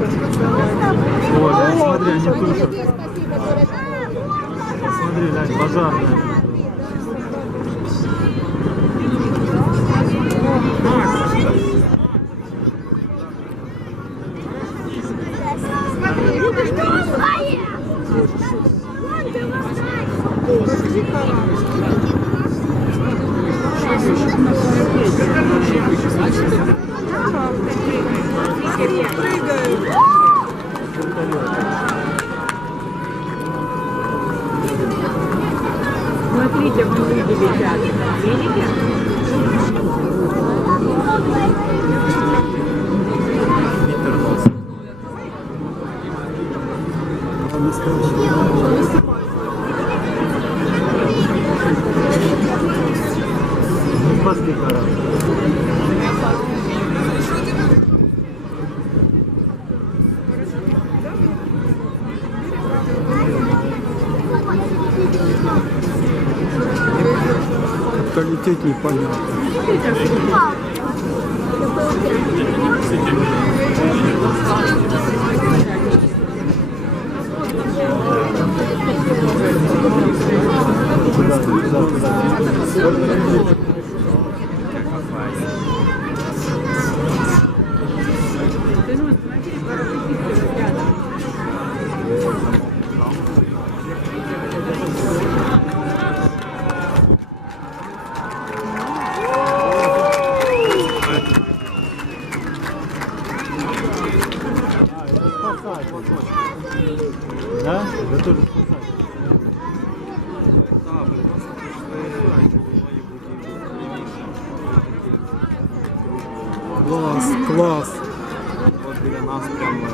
Вот, смотри, они тушат. Смотри, Лянь, пожарная. Смотрите, вон люди летят. Видите? Пошли, пора. Как лететь непонятно. Да? Это тоже спасать. Класс, класс. Вот біля нас прямо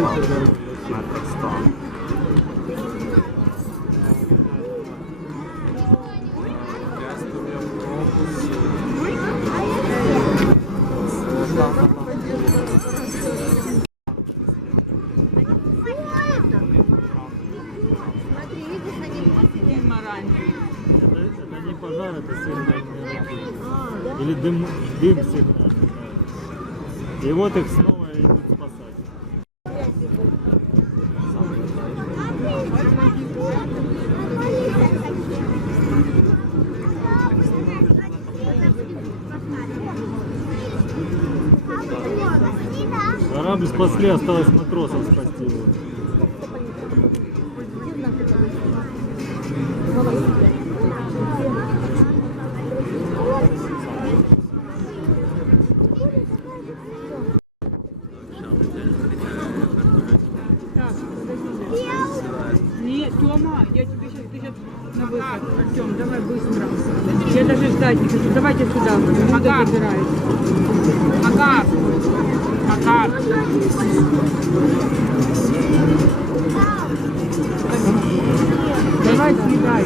метрів 100. Это не пожар, это сигнальный ракет. Или дым сигнальный. И вот их снова идут спасать. Корабль спасли, осталось матросов спасти его. Нет, Тёма, я тебе сейчас, ты сейчас на выход. Артём, давай быстро. Я даже ждать не хочу. Давайте сюда. Макар. Макар. Макар. Давай съедай.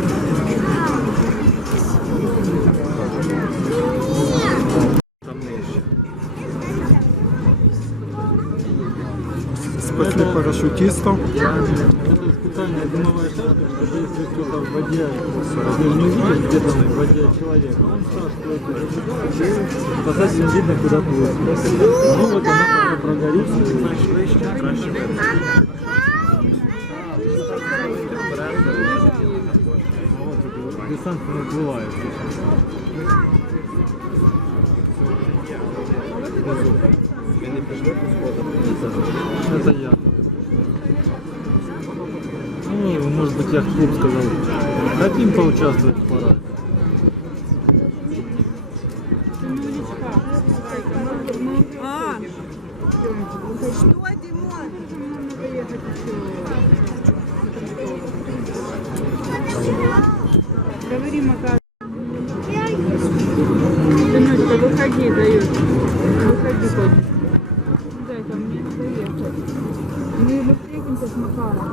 Спасли парашютистов. Это специальная дымовая шашка, чтобы если кто-то в воде, если не видит, где там в воде человек, он шашку эту спасать не видно, куда плыть. Ну вот она прогорит. Вот десант не уплывает. Это я. Ну, может быть, я клуб сказал. Хотим поучаствовать в параде. Что, Димон? Говори, Макар. Танюшка, выходи, дают. Выходи, Коля. Дай ко мне доехать. Мы встретимся с Макаром.